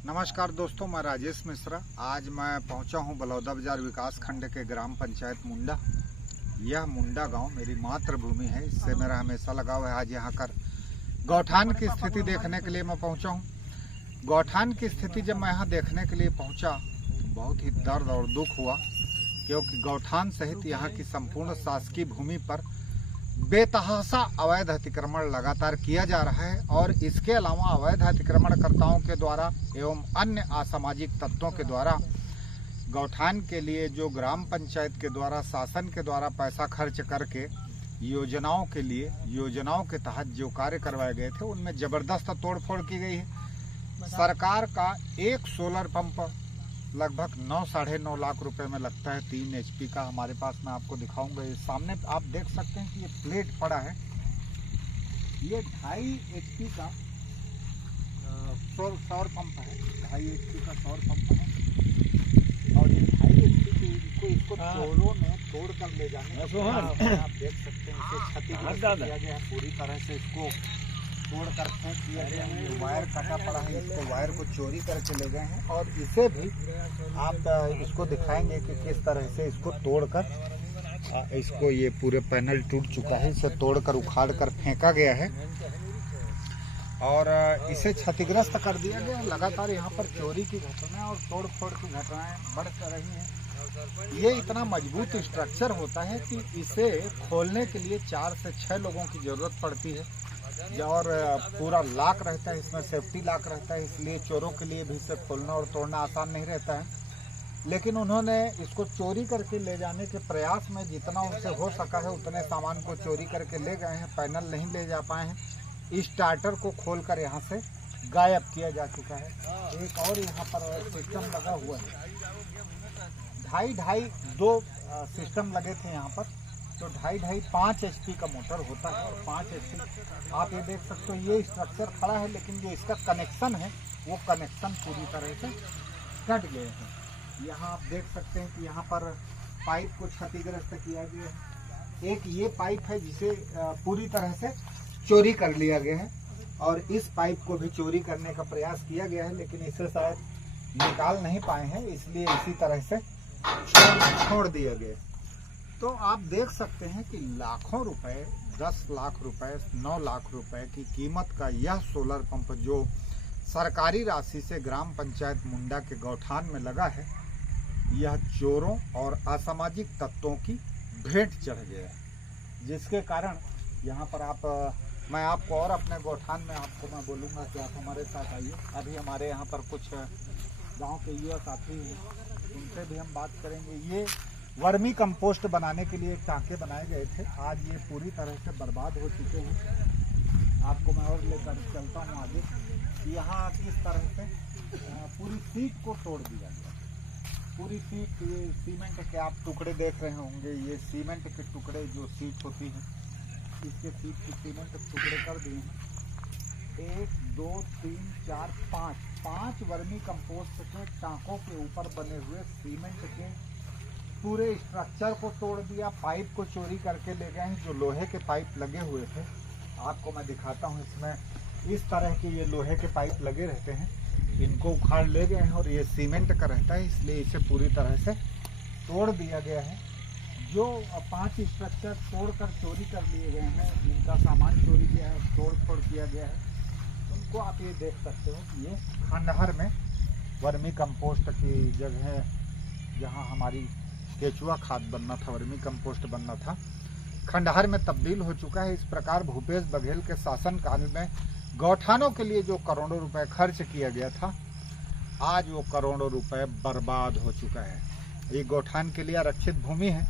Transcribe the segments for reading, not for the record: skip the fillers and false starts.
नमस्कार दोस्तों, मैं राजेश मिश्रा। आज मैं पहुंचा हूं बलौदा बाजार विकास खंड के ग्राम पंचायत मुंडा। यह मुंडा गांव मेरी मातृभूमि है, इससे मेरा हमेशा लगाव है। आज यहाँ कर गौठान की स्थिति देखने के लिए मैं पहुंचा हूं। गौठान की स्थिति जब मैं यहाँ देखने के लिए पहुंचा तो बहुत ही दर्द और दुख हुआ, क्योंकि गौठान सहित यहाँ की संपूर्ण शासकीय भूमि पर बेतहाशा अवैध अतिक्रमण लगातार किया जा रहा है। और इसके अलावा अवैध अतिक्रमणकर्ताओं के द्वारा एवं अन्य असामाजिक तत्वों के द्वारा गौठान के लिए जो ग्राम पंचायत के द्वारा, शासन के द्वारा पैसा खर्च करके योजनाओं के तहत जो कार्य करवाए गए थे, उनमें जबरदस्त तोड़फोड़ की गई है। सरकार का एक सोलर पंप लगभग 9-9.5 लाख रुपए में लगता है, 3 HP का हमारे पास। मैं आपको दिखाऊंगा, ये सामने आप देख सकते हैं कि ये प्लेट पड़ा है। ये 2.5 HP का सौर पंप है, 2.5 HP का सौर पंप है। और ये 2.5 HP इसको चोरों ने तोड़ कर ले जाने, आप देख सकते हैं इसे क्षतिग्रस्त किया गया है पूरी तरह से। इसको तोड़ कर फेंक दिया गया है। वायर कटा पड़ा है, इसको वायर को चोरी करके ले गए हैं। और इसे भी आप इसको दिखाएंगे कि किस तरह से इसको तोड़कर इसको, ये पूरे पैनल टूट चुका है, इसे तोड़कर उखाड़ कर फेंका गया है और इसे क्षतिग्रस्त कर दिया गया। लगातार यहाँ पर चोरी की घटनाएं और तोड़ फोड़ की घटनाएं बढ़ रही हैं। ये इतना मजबूत स्ट्रक्चर होता है कि इसे खोलने के लिए 4 से 6 लोगों की जरूरत पड़ती है। और पूरा लॉक रहता है, इसमें सेफ्टी लॉक रहता है, इसलिए चोरों के लिए भी इसे खोलना और तोड़ना आसान नहीं रहता है। लेकिन उन्होंने इसको चोरी करके ले जाने के प्रयास में जितना उनसे हो सका है उतने सामान को चोरी करके ले गए हैं। पैनल नहीं ले जा पाए हैं। स्टार्टर को खोलकर यहाँ से गायब किया जा चुका है। एक और यहाँ पर सिस्टम लगा हुआ है, 2.5 2 सिस्टम लगे थे यहाँ पर। तो 2.5 5 HP का मोटर होता है और 5 HP आप ये देख सकते हो। ये स्ट्रक्चर खड़ा है, लेकिन जो इसका कनेक्शन है वो कनेक्शन पूरी तरह से कट गए हैं। यहाँ आप देख सकते हैं कि यहाँ पर पाइप को क्षतिग्रस्त किया गया है। एक ये पाइप है जिसे पूरी तरह से चोरी कर लिया गया है और इस पाइप को भी चोरी करने का प्रयास किया गया है, लेकिन इसे शायद निकाल नहीं पाए हैं, इसलिए इसी तरह से छोड़ दिया गया। तो आप देख सकते हैं कि लाखों रुपए, 10 लाख रुपए, 9 लाख रुपए की कीमत का यह सोलर पंप जो सरकारी राशि से ग्राम पंचायत मुंडा के गौठान में लगा है, यह चोरों और असामाजिक तत्वों की भेंट चढ़ गया है। जिसके कारण यहाँ पर मैं आपको और अपने गौठान में आपको मैं बोलूँगा कि आप हमारे साथ आइए। अभी हमारे यहाँ पर कुछ गाँव के युवा साथी हैं, उनसे भी हम बात करेंगे। ये वर्मी कंपोस्ट बनाने के लिए टांके बनाए गए थे, आज ये पूरी तरह से बर्बाद हो चुके हैं। आपको मैं और लेकर चलता हूँ आगे। यहाँ किस तरह से पूरी सीट को तोड़ दिया गया। पूरी सीट, ये सीमेंट के आप टुकड़े देख रहे होंगे, ये सीमेंट के टुकड़े जो सीट होती है, इसके सीट के सीमेंट टुकड़े कर दिए हैं। 1 2 3 4 5 वर्मी कंपोस्ट के टांकों के ऊपर बने हुए सीमेंट के पूरे स्ट्रक्चर को तोड़ दिया। पाइप को चोरी करके ले गए हैं, जो लोहे के पाइप लगे हुए थे। आपको मैं दिखाता हूँ, इसमें इस तरह के ये लोहे के पाइप लगे रहते हैं, इनको उखाड़ ले गए हैं और ये सीमेंट का रहता है, इसलिए इसे पूरी तरह से तोड़ दिया गया है। जो 5 स्ट्रक्चर तोड़कर चोरी कर लिए गए हैं, जिनका सामान चोरी गया है, तोड़ फोड़ किया गया है, उनको आप ये देख सकते हो कि ये खंडहर में वर्मी कंपोस्ट की जगह, जहाँ हमारी केचुआ खाद बनना था, वर्मी कंपोस्ट बनना था, खंडहर में तब्दील हो चुका है। इस प्रकार भूपेश बघेल के शासनकाल में गौठानों के लिए जो करोड़ों रुपए खर्च किया गया था, आज वो करोड़ों रुपए बर्बाद हो चुका है। ये गौठान के लिए आरक्षित भूमि है।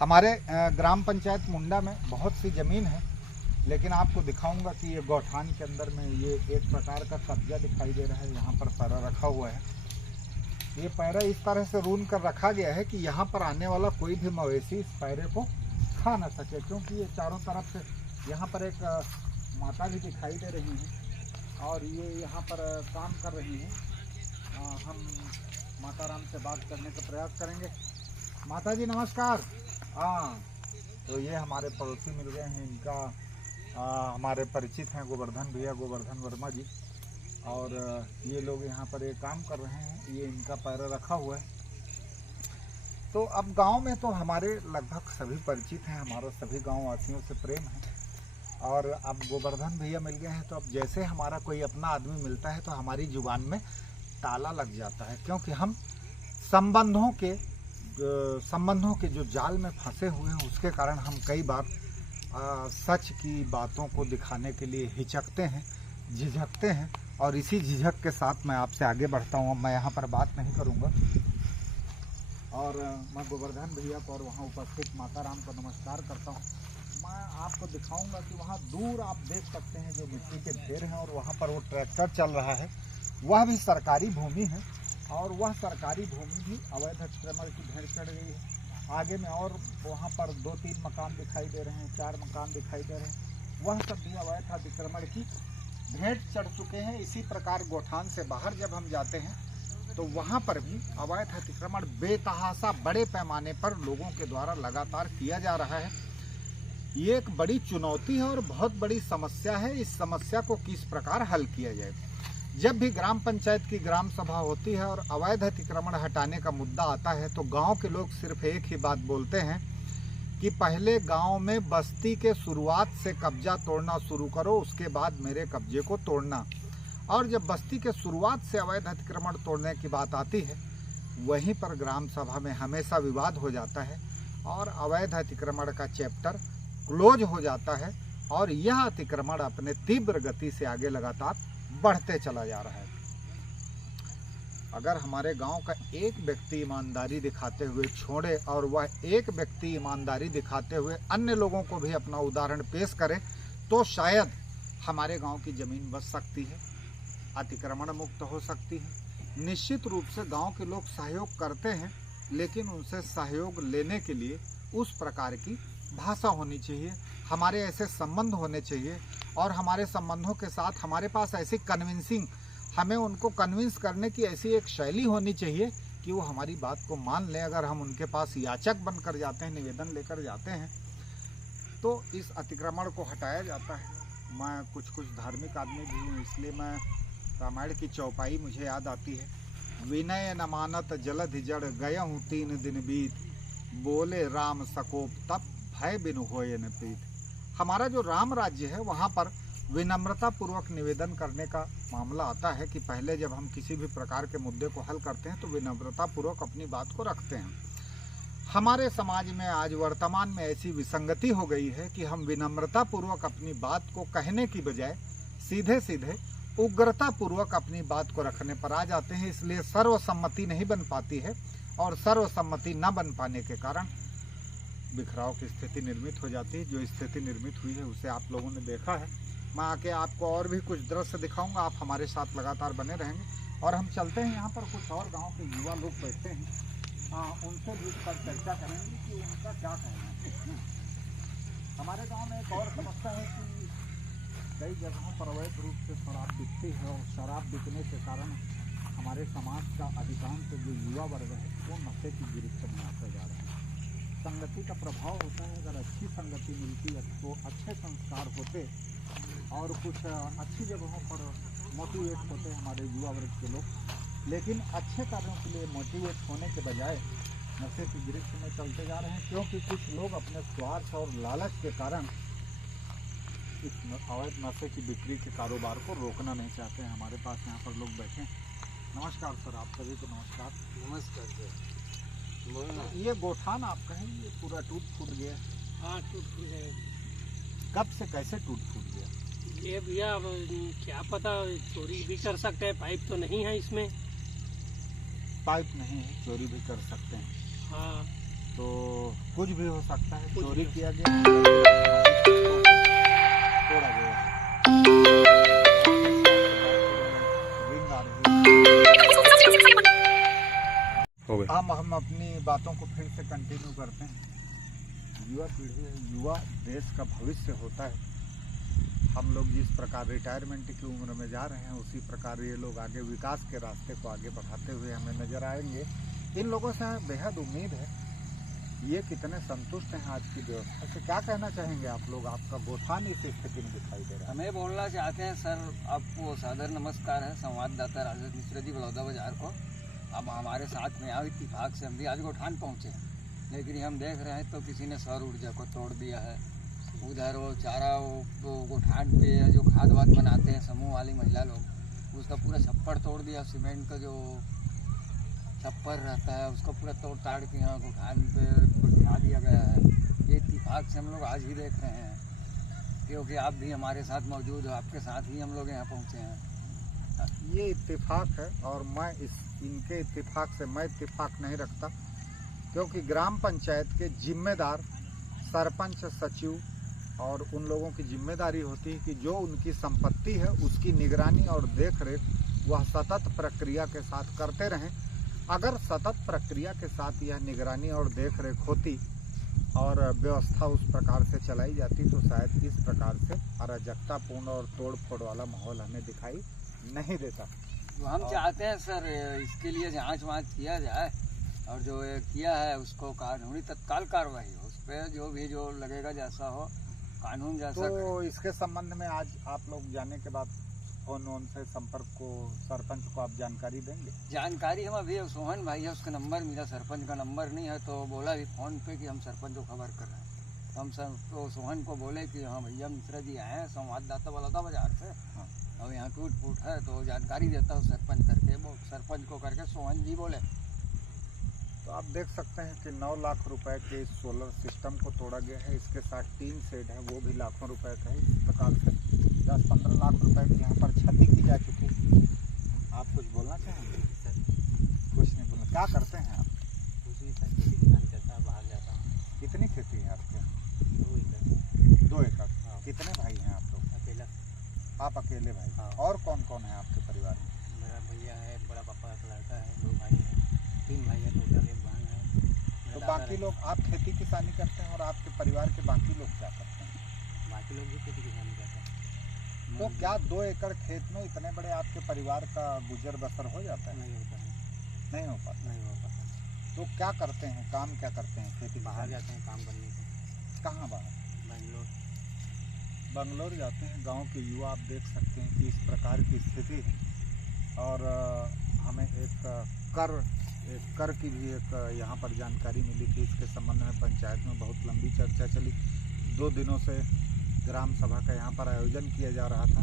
हमारे ग्राम पंचायत मुंडा में बहुत सी जमीन है, लेकिन आपको दिखाऊंगा कि ये गौठान के अंदर में ये एक प्रकार का कब्जा दिखाई दे रहा है। यहाँ पर पैरा रखा हुआ है। ये पैरा इस तरह से रून कर रखा गया है कि यहाँ पर आने वाला कोई भी मवेशी इस पैरे को खा न सके, क्योंकि ये चारों तरफ से। यहाँ पर एक माता भी दिखाई दे रही हैं और ये यहाँ पर काम कर रही हैं। हम माता राम से बात करने का प्रयास करेंगे। माता जी नमस्कार। हाँ, तो ये हमारे पड़ोसी मिल गए हैं, इनका हमारे परिचित हैं गोवर्धन भैया, गोवर्धन वर्मा जी। और ये लोग यहाँ पर एक काम कर रहे हैं, ये इनका पैरा रखा हुआ है। तो अब गांव में तो हमारे लगभग सभी परिचित हैं, हमारा सभी गांव वासियों से प्रेम है। और अब गोवर्धन भैया मिल गए हैं, तो अब जैसे हमारा कोई अपना आदमी मिलता है तो हमारी जुबान में ताला लग जाता है, क्योंकि हम संबंधों के जो जाल में फंसे हुए हैं, उसके कारण हम कई बार सच की बातों को दिखाने के लिए हिचकते हैं, झिझकते हैं। और इसी झिझक के साथ मैं आपसे आगे बढ़ता हूँ। मैं यहाँ पर बात नहीं करूँगा और मैं गोवर्धन भैया को और वहाँ उपस्थित माता राम को नमस्कार करता हूँ। मैं आपको दिखाऊंगा कि वहाँ दूर आप देख सकते हैं जो मिट्टी के ढेर हैं और वहाँ पर वो ट्रैक्टर चल रहा है, वह भी सरकारी भूमि है। और वह सरकारी भूमि भी अवैध अतिक्रमण की भेंट चढ़ गई है। आगे में और वहाँ पर 2-3 मकान दिखाई दे रहे हैं, 4 मकान दिखाई दे रहे हैं, वह सब भी अवैध अतिक्रमण की भेंट चढ़ चुके हैं। इसी प्रकार गोठान से बाहर जब हम जाते हैं तो वहाँ पर भी अवैध अतिक्रमण बेतहाशा बड़े पैमाने पर लोगों के द्वारा लगातार किया जा रहा है। ये एक बड़ी चुनौती है और बहुत बड़ी समस्या है। इस समस्या को किस प्रकार हल किया जाए। जब भी ग्राम पंचायत की ग्राम सभा होती है और अवैध अतिक्रमण हटाने का मुद्दा आता है तो गांव के लोग सिर्फ एक ही बात बोलते हैं कि पहले गांव में बस्ती के शुरुआत से कब्जा तोड़ना शुरू करो, उसके बाद मेरे कब्जे को तोड़ना। और जब बस्ती के शुरुआत से अवैध अतिक्रमण तोड़ने की बात आती है, वहीं पर ग्राम सभा में हमेशा विवाद हो जाता है और अवैध अतिक्रमण का चैप्टर क्लोज हो जाता है और यह अतिक्रमण अपने तीव्र गति से आगे लगातार बढ़ते चला जा रहा है। अगर हमारे गांव का एक व्यक्ति ईमानदारी दिखाते हुए छोड़े और वह एक व्यक्ति ईमानदारी दिखाते हुए अन्य लोगों को भी अपना उदाहरण पेश करे तो शायद हमारे गांव की जमीन बच सकती है, अतिक्रमण मुक्त हो सकती है। निश्चित रूप से गांव के लोग सहयोग करते हैं, लेकिन उनसे सहयोग लेने के लिए उस प्रकार की भाषा होनी चाहिए, हमारे ऐसे संबंध होने चाहिए और हमारे संबंधों के साथ हमारे पास ऐसी कन्विंसिंग, हमें उनको कन्विंस करने की ऐसी एक शैली होनी चाहिए कि वो हमारी बात को मान लें। अगर हम उनके पास याचक बनकर जाते हैं, निवेदन लेकर जाते हैं, तो इस अतिक्रमण को हटाया जाता है। मैं कुछ धार्मिक आदमी भी हूँ, इसलिए मैं रामायण की चौपाई मुझे याद आती है। विनय न मानत जलधि जड़ गया हूँ 3 दिन बीत, बोले राम सकोप तप भय बिनु होए न प्रीत। हमारा जो राम राज्य है वहाँ पर विनम्रता पूर्वक निवेदन करने का मामला आता है कि पहले जब हम किसी भी प्रकार के मुद्दे को हल करते हैं तो विनम्रता पूर्वक अपनी बात को रखते हैं। हमारे समाज में आज वर्तमान में ऐसी विसंगति हो गई है कि हम विनम्रता पूर्वक अपनी बात को कहने की बजाय सीधे सीधे उग्रता पूर्वक अपनी बात को रखने पर आ जाते हैं। इसलिए सर्वसम्मति नहीं बन पाती है और सर्वसम्मति न बन पाने के कारण बिखराव की स्थिति निर्मित हो जाती है। जो स्थिति निर्मित हुई है उसे आप लोगों ने देखा है। मैं आके आपको और भी कुछ दृश्य दिखाऊंगा, आप हमारे साथ लगातार बने रहेंगे। और हम चलते हैं, यहाँ पर कुछ और गांव के युवा लोग बैठे हैं, उनसे भी पर चर्चा करेंगे कि उनका क्या कहना है। हमारे गांव में एक और समस्या है कि कई जगहों पर अवैध रूप से शराब बिकती है और शराब बिकने के कारण हमारे समाज का अधिकांश जो युवा वर्ग है वो नशे की गिरफ्त में आते जा रहे हैं। संगति का प्रभाव होता है, अगर अच्छी संगति मिलती है तो अच्छे संस्कार होते और कुछ अच्छी जगहों पर मोटिवेट होते हमारे युवा वर्ग के लोग, लेकिन अच्छे कार्यों के लिए मोटिवेट होने के बजाय नशे की गिरफ्त में चलते जा रहे हैं, क्योंकि कुछ लोग अपने स्वार्थ और लालच के कारण इस अवैध नशे की बिक्री के कारोबार को रोकना नहीं चाहते हैं। हमारे पास यहाँ पर लोग बैठे हैं। नमस्कार सर, आप सभी को नमस्कार। नमस्कार सर। ये गोठान आपका है, ये पूरा टूट फूट गया? हाँ, टूट फूट गया। कब से कैसे टूट फूट गया? ये भैया अब क्या पता, चोरी भी कर सकते हैं, पाइप तो नहीं है इसमें। पाइप नहीं है, चोरी भी कर सकते हैं। हाँ, तो कुछ भी हो सकता है, चोरी किया गया, तोड़ा गया है। हम अपनी बातों को फिर से कंटिन्यू करते हैं। युवा पीढ़ी है, युवा देश का भविष्य होता है। हम लोग जिस प्रकार रिटायरमेंट की उम्र में जा रहे हैं उसी प्रकार ये लोग आगे विकास के रास्ते को आगे बढ़ाते हुए हमें नजर आएंगे। इन लोगों से बेहद उम्मीद है ये कितने संतुष्ट हैं आज की व्यवस्था से? क्या कहना चाहेंगे आप लोग? आपका गोठान इस स्थिति में दिखाई दे रहा है। हमें बोलना चाहते हैं सर, आपको सादर नमस्कार है संवाददाता राजेश मिश्रा जी बलौदा बाजार को। अब हमारे साथ में आओ, इत्तेफाक से हम भी आज गोठान पहुँचे हैं, लेकिन हम देख रहे हैं तो किसी ने सौर ऊर्जा को तोड़ दिया है। उधर वो चारा वो गोठान पे जो खाद वाद बनाते हैं समूह वाली महिला लोग, उसका पूरा छप्पर तोड़ दिया। सीमेंट का जो छप्पर रहता है उसको पूरा तोड़ ताड़ के यहाँ गोठान पे बिठा दिया गया है। ये इत्तेफाक से हम लोग आज ही देख रहे हैं, क्योंकि आप भी हमारे साथ मौजूद हो, आपके साथ ही हम लोग यहाँ पहुँचे हैं। ये इत्तेफाक है और मैं इनके इत्तेफाक से मैं इत्तेफाक नहीं रखता, क्योंकि ग्राम पंचायत के जिम्मेदार सरपंच, सचिव और उन लोगों की जिम्मेदारी होती है कि जो उनकी संपत्ति है उसकी निगरानी और देखरेख वह सतत प्रक्रिया के साथ करते रहें। अगर सतत प्रक्रिया के साथ यह निगरानी और देखरेख होती और व्यवस्था उस प्रकार से चलाई जाती तो शायद इस प्रकार से अराजकतापूर्ण और तोड़ फोड़ वाला माहौल हमें दिखाई नहीं देता। तो हम चाहते हैं सर, इसके लिए जांच वाँच किया जाए और जो ये किया है उसको कानूनी तत्काल कार्रवाई हो, उस पर जो भी जो लगेगा जैसा हो कानून जैसा। तो इसके संबंध में आज आप लोग जाने के बाद फोन से संपर्क को सरपंच को आप जानकारी देंगे? जानकारी हम अभी सोहन भाई है, उसका नंबर मिला, सरपंच का नंबर नहीं है, तो बोला भी फ़ोन पे कि हम सरपंच को खबर कर रहे हैं। तो हम सर तो सोहन को बोले कि हाँ भैया मिश्रा जी आए हैं संवाददाता बलौदा बाजार से, हाँ। और यहाँ टूट फूट है तो जानकारी देता हूँ सरपंच करके। वो सरपंच को करके सोहन जी बोले। तो आप देख सकते हैं कि 9 लाख रुपए के इस सोलर सिस्टम को तोड़ा गया है। इसके साथ टीन शेड है, वो भी लाखों रुपए का है। इस प्रकार से 10-15 लाख रुपए की यहाँ पर क्षति की जा चुकी है। आप कुछ बोलना चाहेंगे? कुछ नहीं बोलना। क्या करते हैं आप? कुछ नहीं सर, खेती किसान करता है, बाहर जाता हूँ। कितनी खेती है आपके? 2 एकड़। 2 एकड़। हाँ। कितने भाई हैं आप लोग? अकेला। आप अकेले भाई? हाँ। और कौन कौन है आपके परिवार में? मेरा भैया है, बड़ा पापा का लड़का है, 2 भाई हैं, 3 भाई है टोटल, 1 बहन है। तो बाकी लोग, आप खेती किसानी करते हैं और आपके परिवार के बाकी लोग क्या करते हैं? बाकी लोग भी खेती किसानी करते हैं। तो क्या 2 एकड़ खेत में इतने बड़े आपके परिवार का गुजर बसर हो जाता है? नहीं होता है, नहीं हो पाता। नहीं हो पाता। तो क्या करते हैं, काम क्या करते हैं? खेती बाहर किसानी? जाते हैं काम करने को। कहाँ बाहर? बेंगलोर। बंगलोर जाते हैं। गांव के युवा आप देख सकते हैं कि इस प्रकार की स्थिति है। और हमें एक कर की भी एक यहाँ पर जानकारी मिली थी। इसके संबंध में पंचायत में बहुत लंबी चर्चा चली। 2 दिनों से ग्राम सभा का यहाँ पर आयोजन किया जा रहा था।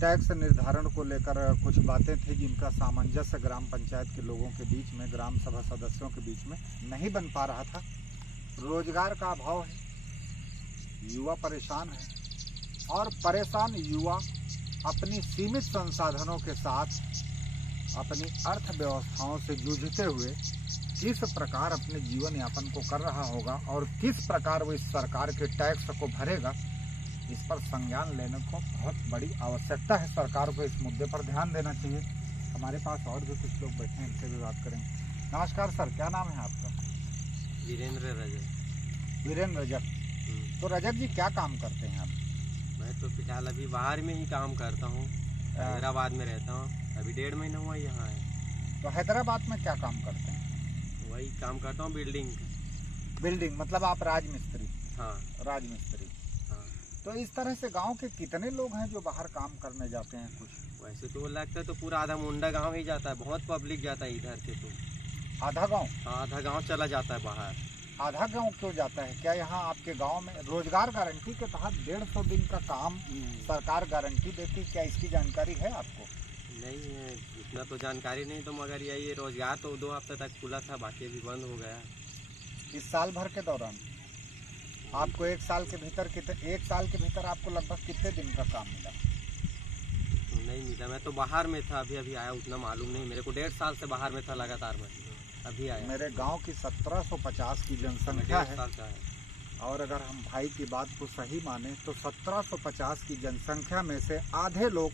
टैक्स निर्धारण को लेकर कुछ बातें थी जिनका सामंजस्य ग्राम पंचायत के लोगों के बीच में, ग्राम सभा सदस्यों के बीच में नहीं बन पा रहा था। रोजगार का अभाव है, युवा परेशान है और परेशान युवा अपनी सीमित संसाधनों के साथ अपनी अर्थव्यवस्थाओं से जूझते हुए किस प्रकार अपने जीवन यापन को कर रहा होगा और किस प्रकार वो इस सरकार के टैक्स को भरेगा, इस पर संज्ञान लेने को बहुत बड़ी आवश्यकता है। सरकार को इस मुद्दे पर ध्यान देना चाहिए। हमारे पास और भी कुछ लोग बैठे हैं, इनसे भी बात करेंगे। नमस्कार सर, क्या नाम है आपका? वीरेंद्र रजक। वीरेंद्र रजक। तो रजक जी क्या काम करते हैं आप? मैं तो फिलहाल अभी बाहर में ही काम करता हूँ, हैदराबाद में रहता हूँ। अभी 1.5 महीना हुआ यहाँ है। तो हैदराबाद में क्या काम करते हैं? वही काम करता हूँ, बिल्डिंग मतलब आप राजमिस्त्री? हाँ। राजमिस्त्री। हाँ। तो इस तरह से गांव के कितने लोग हैं जो बाहर काम करने जाते हैं? कुछ वैसे तो लगता है तो पूरा आधा मुंडा गांव ही जाता है, बहुत पब्लिक जाता है इधर से। तो आधा गांव? हाँ, आधा गांव चला जाता है बाहर। आधा गांव क्यों जाता है? क्या यहाँ आपके गांव में रोजगार गारंटी के तहत 150 दिन का काम सरकार गारंटी देती है? क्या इसकी जानकारी है आपको? नहीं है, इतना तो जानकारी नहीं। तो मगर यही रोजगार तो 2 हफ्ते तक खुला था, बाकी भी बंद हो गया। इस साल भर के दौरान आपको 1 साल के भीतर आपको लगभग कितने दिन का काम मिला? नहीं मिला, मैं तो बाहर में था, अभी आया, उतना मालूम नहीं मेरे को। 1.5 साल से बाहर में था लगातार, मैं अभी आया। मेरे गांव की 1750 की जनसंख्या है। 1.5 साल का है। और अगर हम भाई की बात को सही माने तो 1750 की जनसंख्या में से आधे लोग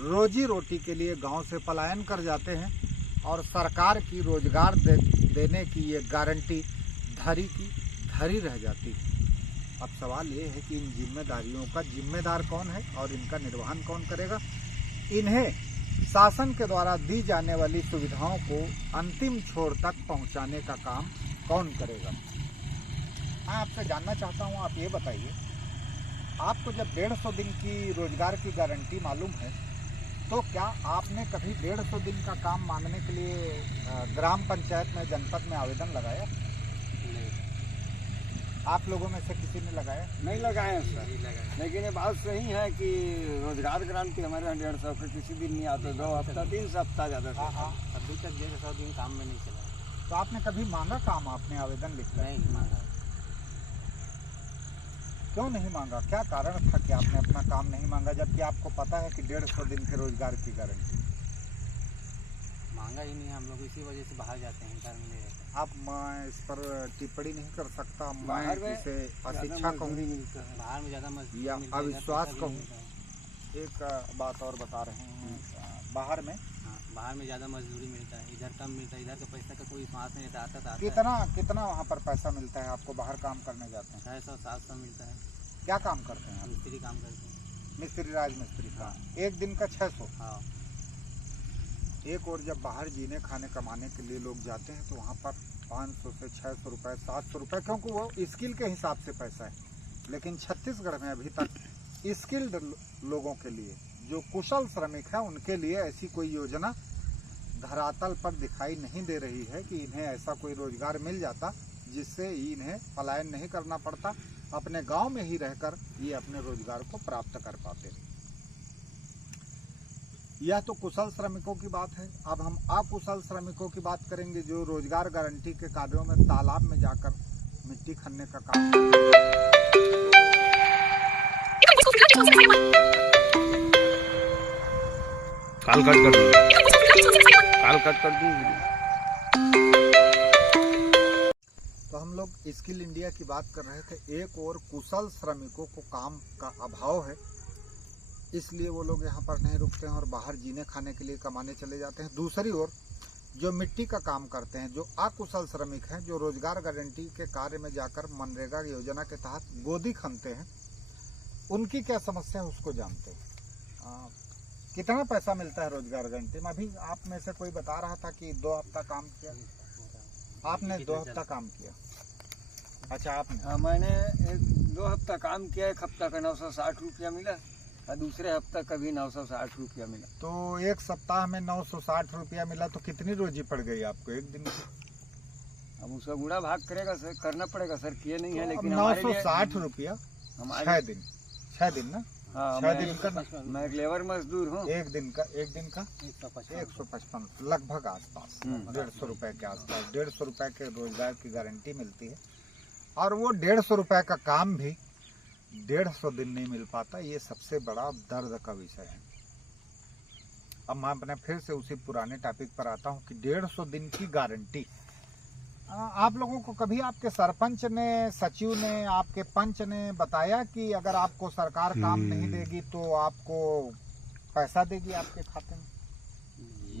रोजी रोटी के लिए गांव से पलायन कर जाते हैं और सरकार की रोजगार देने की ये गारंटी धरी की धरी रह जाती है। अब सवाल ये है कि इन जिम्मेदारियों का जिम्मेदार कौन है और इनका निर्वहन कौन करेगा? इन्हें शासन के द्वारा दी जाने वाली सुविधाओं को अंतिम छोर तक पहुंचाने का काम कौन करेगा? मैं आपसे जानना चाहता हूँ, आप ये बताइए, आपको जब 150 दिन की रोजगार की गारंटी मालूम है, तो क्या आपने कभी 150 दिन का काम मांगने के लिए ग्राम पंचायत में, जनपद में आवेदन लगाया? नहीं आप लोगों में से किसी ने लगाया? नहीं लगाए हैं सर, नहीं लगाया। लेकिन ये बात सही है कि रोजगार गारंटी हमारे यहाँ 150 का किसी दिन नहीं आता, 2 हफ्ता 3 हफ्ता ज़्यादा से। हाँ। अभी तक 150 दिन काम में नहीं चला। तो आपने कभी मांगा काम? आपने आवेदन लिखा? नहीं मांगा। क्यों नहीं मांगा? क्या कारण था कि आपने अपना काम नहीं मांगा, जबकि आपको पता है कि 150 दिन के रोजगार की गारंटी? मांगा ही नहीं हम लोग, इसी वजह से बाहर जाते हैं, घर में नहीं रहते। आप, मैं इस पर टिप्पणी नहीं कर सकता, मैं बाहर में इसे ज़्यादा अशिक्षा कहूँ मजदूरी मिलता है। बाहर में ज़्यादा मजदूरी या मिलता है, इधर अविश्वास पैसा भी कहूँ। मिलता है। एक बात और बता रहे हैं, बाहर में हाँ, बाहर में ज़्यादा मजदूरी मिलता है, इधर कम मिलता है। इधर का पैसा का कोई सांस नहीं रहता, आता है। कितना वहाँ पर पैसा मिलता है आपको? बाहर काम करने जाते हैं 600-700 मिलता है। क्या काम करते हैं आप? मिस्त्री काम करते हैं। मिस्त्री, राजमिस्त्री का एक दिन का 600। हाँ, एक और जब बाहर जीने खाने कमाने के लिए लोग जाते हैं तो वहाँ पर 500 से 600 रुपये, 700 रुपये, क्योंकि वो स्किल के हिसाब से पैसा है। लेकिन छत्तीसगढ़ में अभी तक स्किल्ड लोगों के लिए, जो कुशल श्रमिक हैं, उनके लिए ऐसी कोई योजना धरातल पर दिखाई नहीं दे रही है कि इन्हें ऐसा कोई रोजगार मिल जाता जिससे इन्हें पलायन नहीं करना पड़ता, अपने गांव में ही रहकर ये अपने रोजगार को प्राप्त कर पाते। यह तो कुशल श्रमिकों की बात है। अब हम अकुशल श्रमिकों की बात करेंगे, जो रोजगार गारंटी के कार्यों में तालाब में जाकर मिट्टी खनने का काम करते हैं। काल कट कर दूंगी, काल कट कर दूंगी। तो हम लोग स्किल इंडिया की बात कर रहे थे। एक और कुशल श्रमिकों को काम का अभाव है, इसलिए वो लोग यहाँ पर नहीं रुकते हैं और बाहर जीने खाने के लिए कमाने चले जाते हैं। दूसरी ओर जो मिट्टी का काम करते हैं, जो अकुशल श्रमिक हैं, जो रोजगार गारंटी के कार्य में जाकर मनरेगा योजना के तहत गोदी खनते हैं, उनकी क्या समस्या है उसको जानते हैं। कितना पैसा मिलता है रोजगार गारंटी में? अभी आप में से कोई बता रहा था कि 2 हफ्ता काम किया, आपने 2 हफ्ता काम किया। अच्छा, आपने? हाँ, मैंने 2 हफ्ता काम किया। 1 हफ्ता का 960 रुपया मिला और दूसरे हफ्ता का भी 960 रुपया मिला। तो 1 सप्ताह में 960 रुपया मिला, तो कितनी रोजी पड़ गई आपको एक दिन की? अब उसका गुड़ा भाग करेगा सर, करना पड़ेगा सर, किए नहीं है तो लेकिन 960 रुपया हमारे 6 दिन ना? हाँ, 6 दिन का ना? मैं एक लेबर मजदूर हूँ। एक दिन का 155 लगभग आसपास, 150 रुपए के आसपास। 150 रुपए के रोजगार की गारंटी मिलती है, और वो 150 रुपए का काम भी 150 दिन नहीं मिल पाता। ये सबसे बड़ा दर्द का विषय है। अब मैं अपने फिर से उसी पुराने टॉपिक पर आता हूँ कि 150 दिन की गारंटी। आप लोगों को कभी आपके सरपंच ने, सचिव ने, आपके पंच ने बताया कि अगर आपको सरकार काम नहीं देगी तो आपको पैसा देगी आपके खाते में?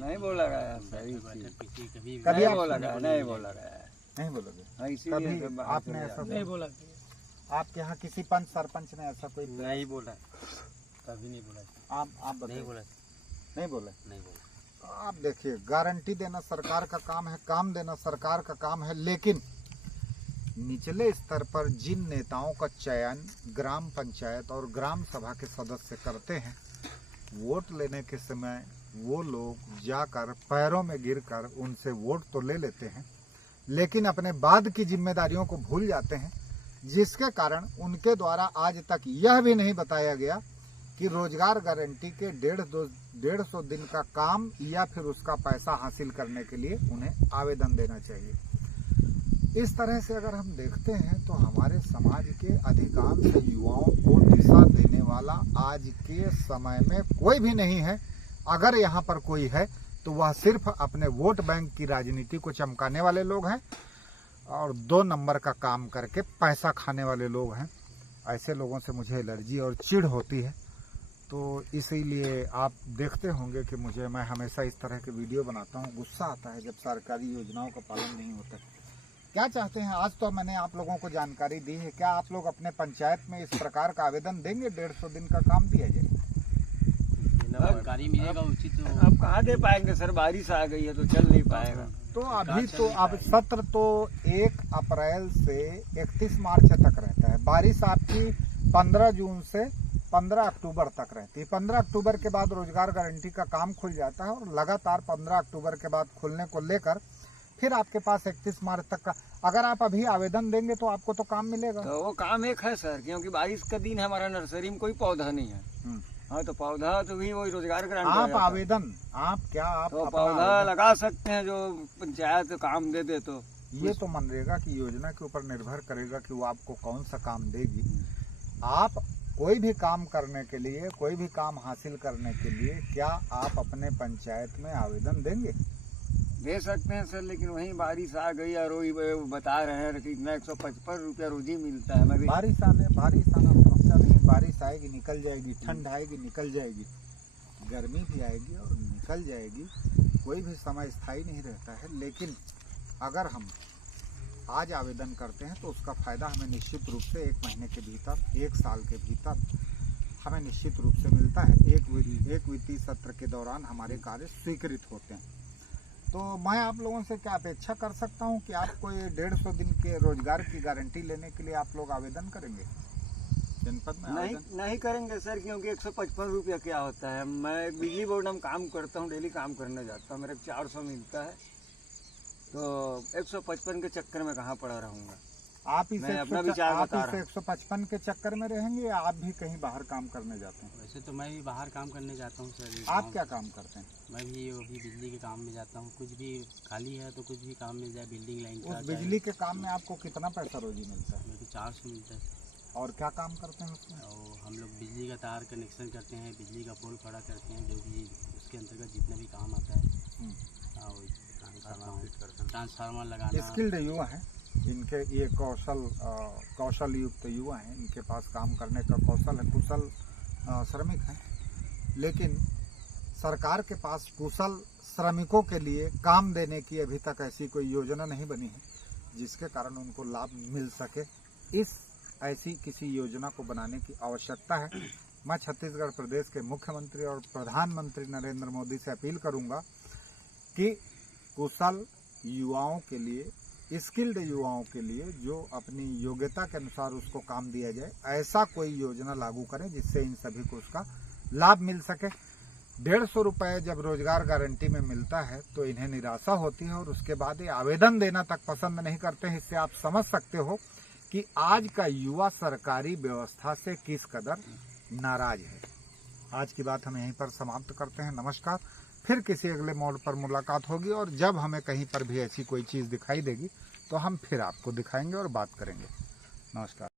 नहीं बोला गया सही कभी कभी नहीं बोला गया, नहीं बोला गया। नहीं बोलोगे? हाँ, इसीलिए कभी सब आपने चले ऐसा जाते नहीं बोला, आपके यहाँ किसी पंच सरपंच ने ऐसा कोई? नहीं बोला, कभी नहीं बोला। आप नहीं बताइए। बोला, नहीं बोले? नहीं बोला। आप देखिए, गारंटी देना सरकार का काम है, काम देना सरकार का काम है, लेकिन निचले स्तर पर जिन नेताओं का चयन ग्राम पंचायत और ग्राम सभा के सदस्य करते हैं, वोट लेने के समय वो लोग जाकर पैरों में गिरकर उनसे वोट तो ले लेते हैं, लेकिन अपने बाद की जिम्मेदारियों को भूल जाते हैं, जिसके कारण उनके द्वारा आज तक यह भी नहीं बताया गया कि रोजगार गारंटी के 150 दिन का काम या फिर उसका पैसा हासिल करने के लिए उन्हें आवेदन देना चाहिए। इस तरह से अगर हम देखते हैं तो हमारे समाज के अधिकांश युवाओं को दिशा देने वाला आज के समय में कोई भी नहीं है। अगर यहाँ पर कोई है तो वह सिर्फ अपने वोट बैंक की राजनीति को चमकाने वाले लोग हैं और 2 नंबर का काम करके पैसा खाने वाले लोग हैं। ऐसे लोगों से मुझे एलर्जी और चिढ़ होती है। तो इसीलिए आप देखते होंगे कि मैं हमेशा इस तरह के वीडियो बनाता हूँ। गुस्सा आता है जब सरकारी योजनाओं का पालन नहीं होता। क्या चाहते हैं? आज तो मैंने आप लोगों को जानकारी दी है। क्या आप लोग अपने पंचायत में इस प्रकार का आवेदन देंगे? 150 दिन का काम दिया जाए। जानकारी मिलेगा उचित। अब कहाँ दे पाएंगे सर, बारिश आ गई है तो चल नहीं पाएगा। तो अभी तो अब सत्र तो 1 अप्रैल से 31 मार्च तक रहता है। बारिश आपकी 15 जून से 15 अक्टूबर तक रहती है। 15 अक्टूबर के बाद रोजगार गारंटी का काम खुल जाता है और लगातार 15 अक्टूबर के बाद खुलने को लेकर फिर आपके पास 31 मार्च तक का, अगर आप अभी आवेदन देंगे तो आपको तो काम मिलेगा। तो वो काम एक है सर, क्योंकि बारिश का दिन है, हमारा नर्सरी में कोई पौधा नहीं है। हाँ, तो पौधा तो भी वही रोजगार गारंटी आप आवेदन आप क्या आप तो अपना पौधा आवेदन- लगा सकते हैं जो पंचायत काम दे दे। तो ये तो मनरेगा की योजना के ऊपर निर्भर करेगा कि वो आपको कौन सा काम देगी। आप कोई भी काम करने के लिए, कोई भी काम हासिल करने के लिए क्या आप अपने पंचायत में आवेदन देंगे? दे सकते हैं सर, लेकिन वही बारिश आ गई और वही वो बता रहे हैं कि इतना 155 रुपया रोजी मिलता है। मैं भी बारिश आना समस्या नहीं, बारिश आएगी निकल जाएगी, ठंड आएगी निकल जाएगी, गर्मी भी आएगी और निकल जाएगी। कोई भी समय स्थायी नहीं रहता है। लेकिन अगर हम आज आवेदन करते हैं तो उसका फायदा हमें निश्चित रूप से 1 महीने के भीतर, 1 साल के भीतर हमें निश्चित रूप से मिलता है। एक वित्तीय सत्र के दौरान हमारे कार्य स्वीकृत होते हैं। तो मैं आप लोगों से क्या अपेक्षा कर सकता हूं कि आपको ये 150 दिन के रोजगार की गारंटी लेने के लिए आप लोग आवेदन करेंगे जनपद में? नहीं करेंगे सर, क्योंकि 155 रुपया क्या होता है। मैं बिजली बोर्ड में काम करता हूँ, डेली काम करने जाता हूँ, मेरे 400 मिलता है। तो 155 के चक्कर में कहाँ पड़ा रहूँगा। आप इसे मैं अपना विचार बता रहा हूं। 155 के चक्कर में रहेंगे या आप भी कहीं बाहर काम करने जाते हैं? वैसे तो मैं भी बाहर काम करने जाता हूँ सर। आप क्या काम करते हैं? मैं भी अभी बिजली के काम में जाता हूँ। कुछ भी खाली है तो कुछ भी काम मिल जाए, बिल्डिंग लाइन का। उस बिजली के काम में आपको कितना पैसा रोजी मिलता है? मेरे को 400 मिलता है। और क्या काम करते हैं उसमें? और हम लोग बिजली का तार कनेक्शन करते हैं, बिजली का पोल खड़ा करते हैं, जो भी उसके अंतर्गत जितना भी काम आता है वही काम करता हूँ। ट्रांसफार्मर लगाना। स्किल्ड युवा हैं, इनके ये कौशल युक्त युवा हैं, इनके पास काम करने का कौशल है, कुशल श्रमिक हैं। लेकिन सरकार के पास कुशल श्रमिकों के लिए काम देने की अभी तक ऐसी कोई योजना नहीं बनी है जिसके कारण उनको लाभ मिल सके। ऐसी किसी योजना को बनाने की आवश्यकता है। मैं छत्तीसगढ़ प्रदेश के मुख्यमंत्री और प्रधानमंत्री नरेंद्र मोदी से अपील करूंगा कि कुशल युवाओं के लिए, स्किल्ड युवाओं के लिए जो अपनी योग्यता के अनुसार उसको काम दिया जाए, ऐसा कोई योजना लागू करें जिससे इन सभी को उसका लाभ मिल सके। 150 रुपये जब रोजगार गारंटी में मिलता है तो इन्हें निराशा होती है और उसके बाद ये आवेदन देना तक पसंद नहीं करते हैं। इससे आप समझ सकते हो कि आज का युवा सरकारी व्यवस्था से किस कदर नाराज है। आज की बात हम यहीं पर समाप्त करते हैं। नमस्कार। फिर किसी अगले मोड़ पर मुलाकात होगी और जब हमें कहीं पर भी ऐसी कोई चीज़ दिखाई देगी तो हम फिर आपको दिखाएंगे और बात करेंगे। नमस्कार।